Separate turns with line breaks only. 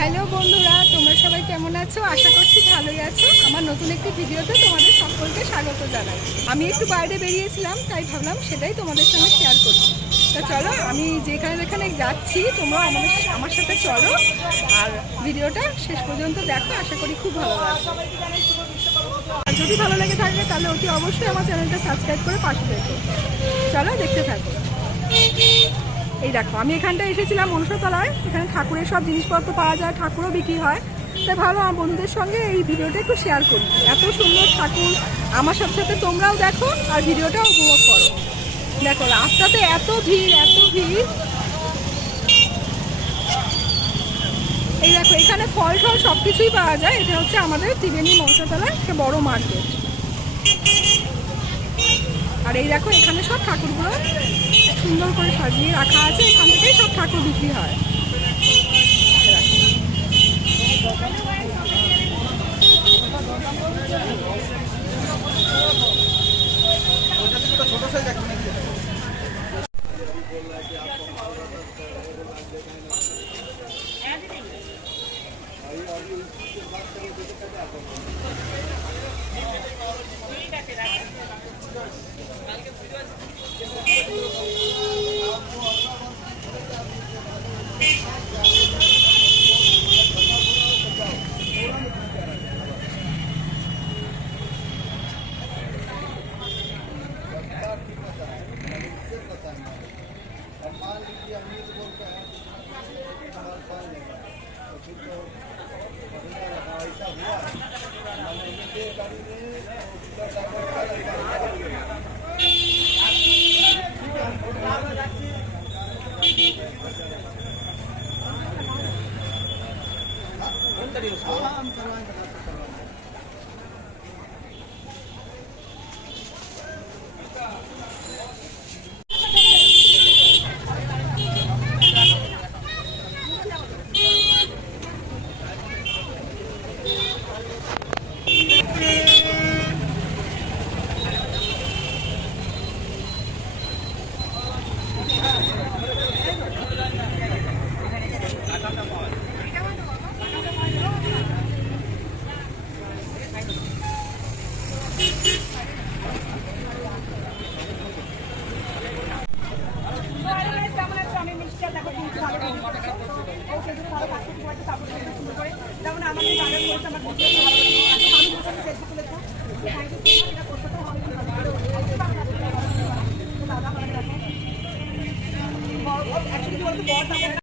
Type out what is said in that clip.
Hello বন্ধুরা, তোমরা সবাই কেমন আছো? আশা করছি ভালোই আছো। আমার নতুন একটি ভিডিওতে তোমাদের সকলকে স্বাগত জানাই। আমি একটু বাইরে বেরিয়েছিলাম, তাই ভাবলাম সেটাই তোমাদের সঙ্গে শেয়ার করি তা চলো, আমি যেখানে যেখানে যাচ্ছি, তোমরা আমাদের আমার সাথে চলো। আর ভিডিওটা শেষ পর্যন্ত দেখো, আশা করি খুব ভালো আর যদি ভালো লেগে থাকে, তাহলে অতি অবশ্যই আমার চ্যানেলটা সাবস্ক্রাইব করে পাশে দেখো। চলো, দেখতে থাকো। এই দেখো, আমি এখানটা এসেছিলাম মনসাতলায় এখানে ঠাকুরের সব জিনিসপত্র পাওয়া যায়, ঠাকুরও বিক্রি হয়। তাই ভালো আমার বন্ধুদের সঙ্গে এই ভিডিওটা একটু শেয়ার করি। এত সুন্দর ঠাকুর, আমার সাথে সাথে তোমরাও দেখো আর ভিডিওটা উপভোগ করো। দেখো, রাস্তাতে এত ভিড় এত ভিড়। এই দেখো, এখানে ফল টল সব কিছুই পাওয়া যায়, এটা হচ্ছে আমাদের ত্রিবেণী মনসাতলার একটা বড় মার্কেট। আর এই দেখো, এখানে সব ঠাকুরগুলো সুন্দর করে সাজিয়ে রাখা আছে এখান থেকেই সব ঠাকুর বিক্রি হয়।
मान लीजिए अमीर लोग का है समर्थन लेगा तो फिर तो बढ़िया लगा ऐसा हुआ हमने गाड़ी में हम करवाएँगे যেমন আমাদের বাজার করতে আমার ভালো
লাগে
আমি
ফেসবুক করতে হবে